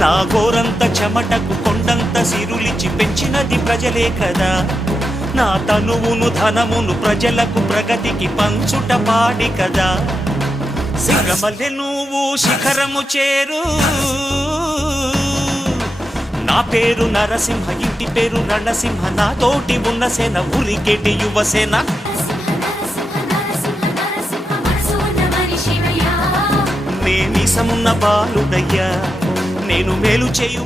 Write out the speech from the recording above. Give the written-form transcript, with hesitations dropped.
నా గోరంత చెమటకు కొండంత సిరులిచి పెంచినది ప్రజలే కదా. నా తనువును ధనమును ప్రజలకు ప్రగతికి పంచుట పాడి కదా. సిగమల్లె నువ్వు శిఖరము చేరు, నా పేరు నరసింహ, ఇంటి పేరు రణసింహ, నా తోటి ఉన్న సేన ఉరికెటి యువసేన. నేనీసమున్న బాలుడయ్యా, నేను మేలు చేయు